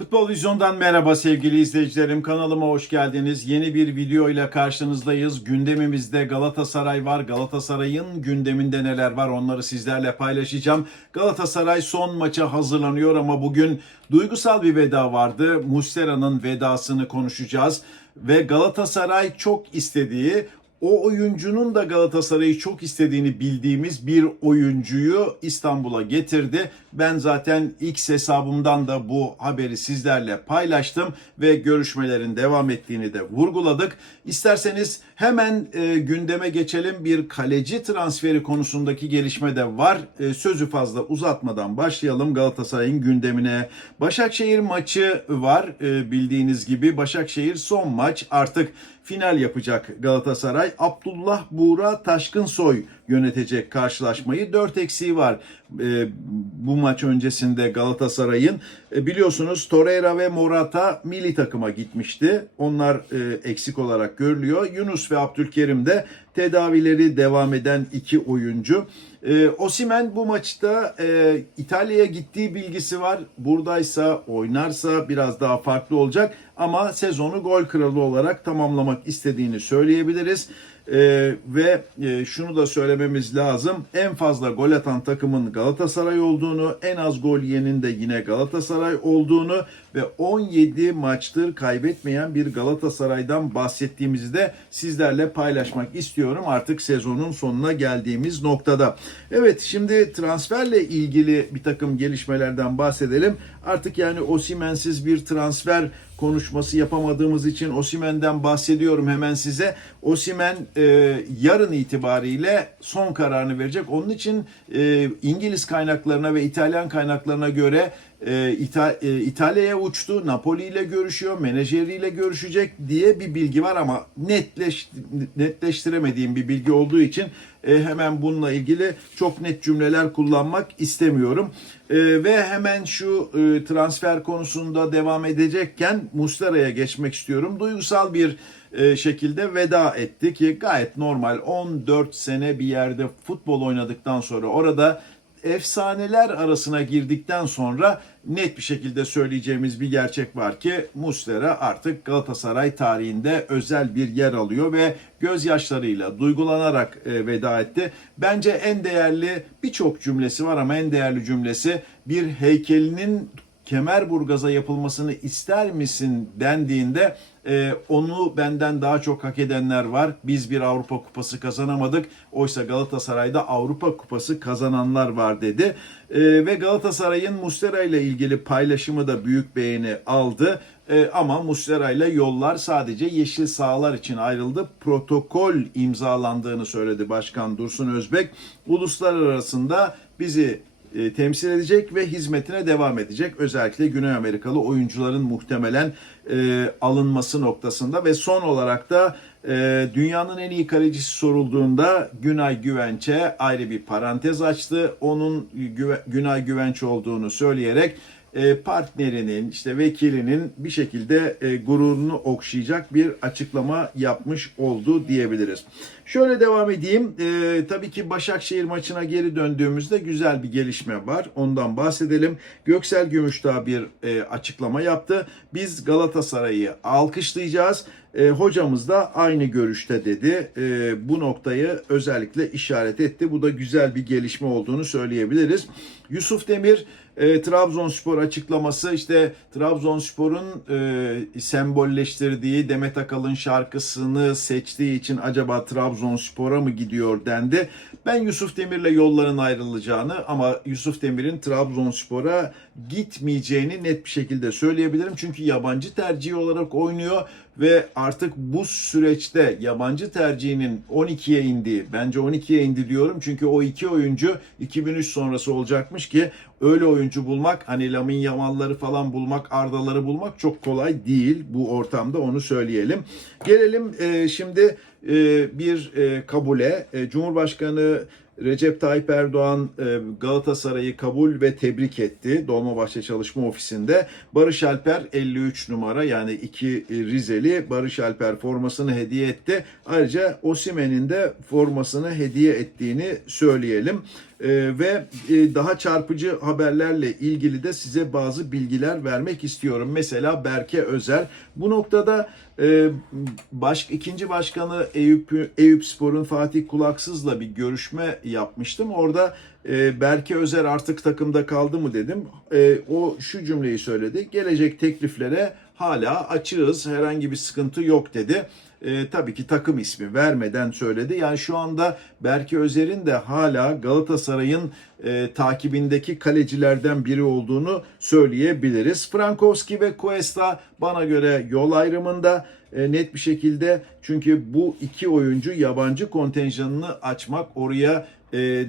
futbol Vizyon'dan merhaba sevgili izleyicilerim. Kanalıma hoş geldiniz. Yeni bir video ile karşınızdayız. Gündemimizde Galatasaray var. Galatasaray'ın gündeminde neler var onları sizlerle paylaşacağım. Galatasaray son maça hazırlanıyor ama bugün duygusal bir veda vardı. Muslera'nın vedasını konuşacağız. Ve Galatasaray çok istediği o oyuncunun da Galatasaray'ı çok istediğini bildiğimiz bir oyuncuyu İstanbul'a getirdi. Ben zaten X hesabımdan da bu haberi sizlerle paylaştım ve görüşmelerin devam ettiğini de vurguladık. İsterseniz hemen e, gündeme geçelim. Bir kaleci transferi konusundaki gelişme de var. E, sözü fazla uzatmadan başlayalım Galatasaray'ın gündemine. Başakşehir maçı var e, bildiğiniz gibi. Başakşehir son maç artık final yapacak Galatasaray. Abdullah Buğra Taşkınsoy yönetecek karşılaşmayı. 4 eksiği var e, bu maç öncesinde Galatasaray'ın. E, biliyorsunuz Torreira ve Morata milli takıma gitmişti. Onlar e, eksik olarak görülüyor. Yunus ve Abdülkerim de tedavileri devam eden iki oyuncu. E, Osimen bu maçta e, İtalya'ya gittiği bilgisi var. Buradaysa oynarsa biraz daha farklı olacak ama sezonu gol kralı olarak tamamlamak istediğini söyleyebiliriz. Ee, ve e, şunu da söylememiz lazım. En fazla gol atan takımın Galatasaray olduğunu, en az gol yiyenin de yine Galatasaray olduğunu ve 17 maçtır kaybetmeyen bir Galatasaray'dan bahsettiğimizi de sizlerle paylaşmak istiyorum. Artık sezonun sonuna geldiğimiz noktada. Evet şimdi transferle ilgili bir takım gelişmelerden bahsedelim. Artık yani Osimen'siz bir transfer konuşması yapamadığımız için Osimen'den bahsediyorum hemen size. Osimen e, yarın itibariyle son kararını verecek. Onun için e, İngiliz kaynaklarına ve İtalyan kaynaklarına göre e, İta- e, İtalya'ya uçtu. Napoli ile görüşüyor, menajeriyle görüşecek diye bir bilgi var ama netleş netleştiremediğim bir bilgi olduğu için e, hemen bununla ilgili çok net cümleler kullanmak istemiyorum. E, ve hemen şu e, transfer konusunda devam edecekken Muslera'ya geçmek istiyorum. Duygusal bir e, şekilde veda etti ki gayet normal 14 sene bir yerde futbol oynadıktan sonra orada efsaneler arasına girdikten sonra net bir şekilde söyleyeceğimiz bir gerçek var ki Muslera artık Galatasaray tarihinde özel bir yer alıyor ve gözyaşlarıyla duygulanarak e, veda etti. Bence en değerli birçok cümlesi var ama en değerli cümlesi bir heykelinin Kemerburgaz'a yapılmasını ister misin dendiğinde e, onu benden daha çok hak edenler var. Biz bir Avrupa Kupası kazanamadık. Oysa Galatasaray'da Avrupa Kupası kazananlar var dedi. E, ve Galatasaray'ın Muslera ile ilgili paylaşımı da büyük beğeni aldı. E, ama Muslera ile yollar sadece yeşil sahalar için ayrıldı. Protokol imzalandığını söyledi Başkan Dursun Özbek. Uluslar arasında bizi e, temsil edecek ve hizmetine devam edecek. Özellikle Güney Amerikalı oyuncuların muhtemelen e, alınması noktasında ve son olarak da e, dünyanın en iyi kalecisi sorulduğunda Günay Güvenç'e ayrı bir parantez açtı. Onun Güve- Günay Güvenç olduğunu söyleyerek partnerinin işte vekilinin bir şekilde e, gururunu okşayacak bir açıklama yapmış oldu diyebiliriz. Şöyle devam edeyim. E, tabii ki Başakşehir maçına geri döndüğümüzde güzel bir gelişme var. Ondan bahsedelim. Göksel Gümüşdağ bir e, açıklama yaptı. Biz Galatasaray'ı alkışlayacağız. E, hocamız da aynı görüşte dedi. E, bu noktayı özellikle işaret etti. Bu da güzel bir gelişme olduğunu söyleyebiliriz. Yusuf Demir e, Trabzonspor açıklaması işte Trabzonspor'un e, sembolleştirdiği Demet Akalın şarkısını seçtiği için acaba Trabzonspor'a mı gidiyor dendi. Ben Yusuf Demir'le yolların ayrılacağını ama Yusuf Demir'in Trabzonspor'a gitmeyeceğini net bir şekilde söyleyebilirim. Çünkü yabancı tercihi olarak oynuyor ve artık bu süreçte yabancı tercihinin 12'ye indiği, bence 12'ye indi diyorum çünkü o iki oyuncu 2003 sonrası olacakmış ki öyle oyuncu bulmak hani Lamin Yamal'ları falan bulmak, Arda'ları bulmak çok kolay değil bu ortamda onu söyleyelim. Gelelim e, şimdi e, bir e, kabule. E, Cumhurbaşkanı Recep Tayyip Erdoğan e, Galatasaray'ı kabul ve tebrik etti Dolmabahçe Çalışma Ofisi'nde. Barış Alper 53 numara yani iki Rizeli Barış Alper formasını hediye etti. Ayrıca Osimen'in de formasını hediye ettiğini söyleyelim. Ee, ve e, daha çarpıcı haberlerle ilgili de size bazı bilgiler vermek istiyorum. Mesela Berke Özer. Bu noktada e, baş, ikinci başkanı Eyüp, Eyüp Spor'un Fatih Kulaksız'la bir görüşme yapmıştım. Orada e, Berke Özer artık takımda kaldı mı dedim. E, o şu cümleyi söyledi. Gelecek tekliflere hala açığız. Herhangi bir sıkıntı yok dedi. E, tabii ki takım ismi vermeden söyledi. Yani şu anda Berke Özer'in de hala Galatasaray'ın e, takibindeki kalecilerden biri olduğunu söyleyebiliriz. Frankowski ve Cuesta bana göre yol ayrımında e, net bir şekilde çünkü bu iki oyuncu yabancı kontenjanını açmak oraya e,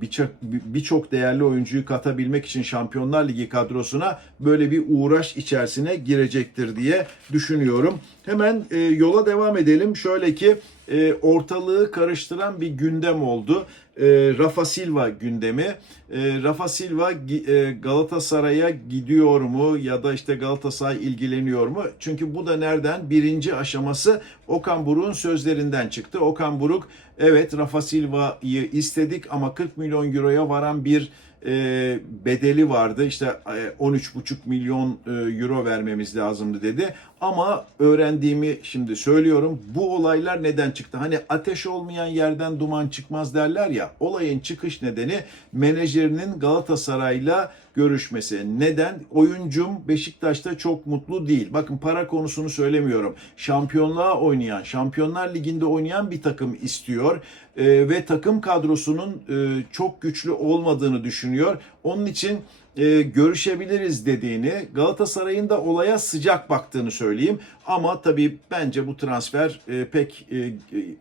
birçok birçok değerli oyuncuyu katabilmek için Şampiyonlar Ligi kadrosuna böyle bir uğraş içerisine girecektir diye düşünüyorum. Hemen e, yola devam edelim. Şöyle ki e, ortalığı karıştıran bir gündem oldu. E, Rafa Silva gündemi. E, Rafa Silva e, Galatasaray'a gidiyor mu ya da işte Galatasaray ilgileniyor mu? Çünkü bu da nereden? Birinci aşaması Okan Buruk'un sözlerinden çıktı. Okan Buruk evet Rafa Silva'yı istedik ama 40 milyon euroya varan bir e, bedeli vardı. İşte e, 13,5 milyon e, euro vermemiz lazımdı dedi. Ama öğrendiğimi şimdi söylüyorum. Bu olaylar neden çıktı? Hani ateş olmayan yerden duman çıkmaz derler ya. Olayın çıkış nedeni menajerinin Galatasaray'la görüşmesi. Neden? Oyuncum Beşiktaş'ta çok mutlu değil. Bakın para konusunu söylemiyorum. Şampiyonluğa oynayan, Şampiyonlar Ligi'nde oynayan bir takım istiyor. Ee, ve takım kadrosunun e, çok güçlü olmadığını düşünüyor. Onun için e, görüşebiliriz dediğini, Galatasaray'ın da olaya sıcak baktığını söyleyeyim. Ama tabii bence bu transfer e, pek e, e,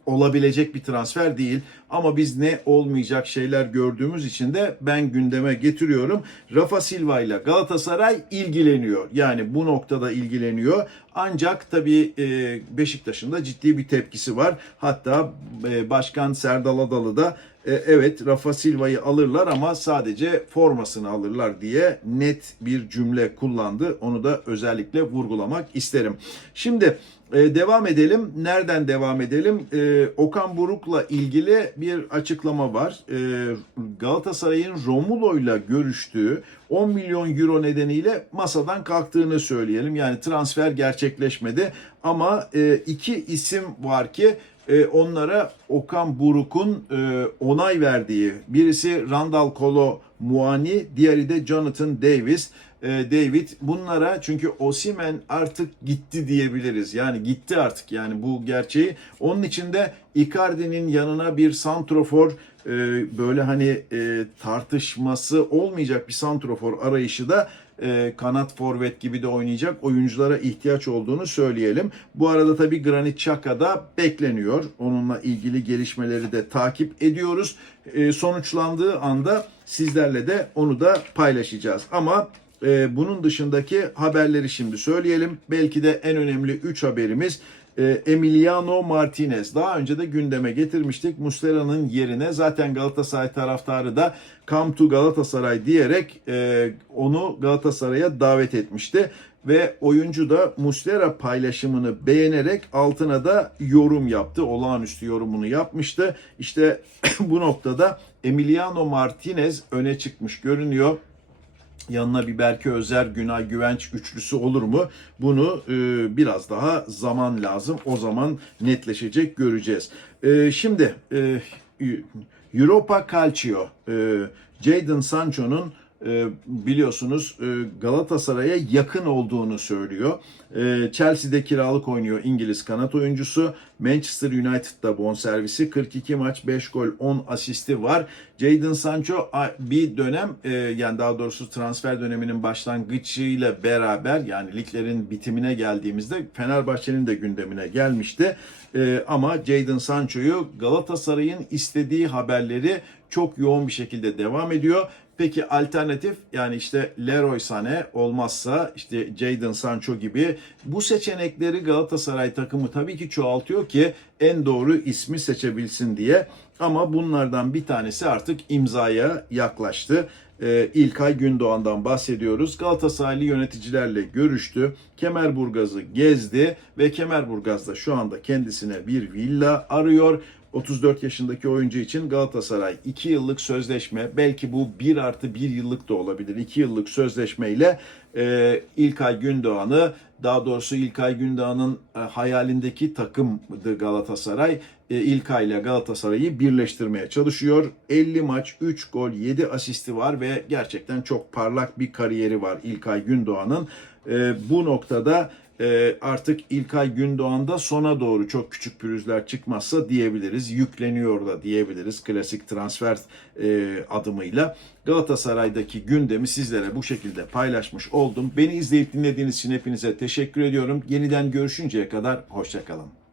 olabilecek bir transfer değil. Ama biz ne olmayacak şeyler gördüğümüz için de ben gündeme getiriyorum. Rafa Silva ile Galatasaray ilgileniyor. Yani bu noktada ilgileniyor. Ancak tabii e, Beşiktaş'ın da ciddi bir tepkisi var. Hatta e, Başkan Serdal Adalı da evet Rafa Silva'yı alırlar ama sadece formasını alırlar diye net bir cümle kullandı. Onu da özellikle vurgulamak isterim. Şimdi e, devam edelim. Nereden devam edelim? E, Okan Buruk'la ilgili bir açıklama var. E, Galatasaray'ın Romulo'yla görüştüğü 10 milyon euro nedeniyle masadan kalktığını söyleyelim. Yani transfer gerçekleşmedi ama e, iki isim var ki e, onlara Okan Buruk'un e, onay verdiği birisi Randall Kolo Muani, diğeri de Jonathan Davis. E, David bunlara çünkü Osimen artık gitti diyebiliriz. Yani gitti artık yani bu gerçeği. Onun için de Icardi'nin yanına bir santrofor e, böyle hani e, tartışması olmayacak bir santrofor arayışı da e, kanat forvet gibi de oynayacak oyunculara ihtiyaç olduğunu söyleyelim. Bu arada tabii Granit Xhaka da bekleniyor. Onunla ilgili gelişmeleri de takip ediyoruz. E, sonuçlandığı anda sizlerle de onu da paylaşacağız. Ama e, bunun dışındaki haberleri şimdi söyleyelim. Belki de en önemli 3 haberimiz Emiliano Martinez. Daha önce de gündeme getirmiştik. Muslera'nın yerine zaten Galatasaray taraftarı da Come to Galatasaray diyerek e, onu Galatasaray'a davet etmişti. Ve oyuncu da Muslera paylaşımını beğenerek altına da yorum yaptı. Olağanüstü yorumunu yapmıştı. İşte bu noktada Emiliano Martinez öne çıkmış görünüyor yanına bir Berke Özer, Günay Güvenç üçlüsü olur mu? Bunu e, biraz daha zaman lazım. O zaman netleşecek göreceğiz. E, şimdi e, Europa Calcio, e, Jadon Sancho'nun biliyorsunuz e, Galatasaray'a yakın olduğunu söylüyor. E, Chelsea'de kiralık oynuyor İngiliz kanat oyuncusu. Manchester United'da bonservisi 42 maç 5 gol 10 asisti var. Jadon Sancho bir dönem e, yani daha doğrusu transfer döneminin başlangıcıyla beraber yani liglerin bitimine geldiğimizde Fenerbahçe'nin de gündemine gelmişti. E, ama Jadon Sancho'yu Galatasaray'ın istediği haberleri çok yoğun bir şekilde devam ediyor. Peki alternatif yani işte Leroy Sané olmazsa işte Jadon Sancho gibi bu seçenekleri Galatasaray takımı tabii ki çoğaltıyor ki en doğru ismi seçebilsin diye. Ama bunlardan bir tanesi artık imzaya yaklaştı. Ee, İlkay Gündoğan'dan bahsediyoruz. Galatasaraylı yöneticilerle görüştü. Kemerburgaz'ı gezdi ve Kemerburgaz'da şu anda kendisine bir villa arıyor. 34 yaşındaki oyuncu için Galatasaray 2 yıllık sözleşme belki bu 1 artı 1 yıllık da olabilir. 2 yıllık sözleşmeyle e, İlkay Gündoğan'ı daha doğrusu İlkay Gündoğan'ın e, hayalindeki takımdı Galatasaray. E, İlkay ile Galatasaray'ı birleştirmeye çalışıyor. 50 maç, 3 gol, 7 asisti var ve gerçekten çok parlak bir kariyeri var İlkay Gündoğan'ın. E, bu noktada e, artık İlkay Gündoğan'da sona doğru çok küçük pürüzler çıkmazsa diyebiliriz. Yükleniyor da diyebiliriz klasik transfer e, adımıyla. Galatasaray'daki gündemi sizlere bu şekilde paylaşmış oldum. Beni izleyip dinlediğiniz için hepinize teşekkür ediyorum. Yeniden görüşünceye kadar hoşçakalın.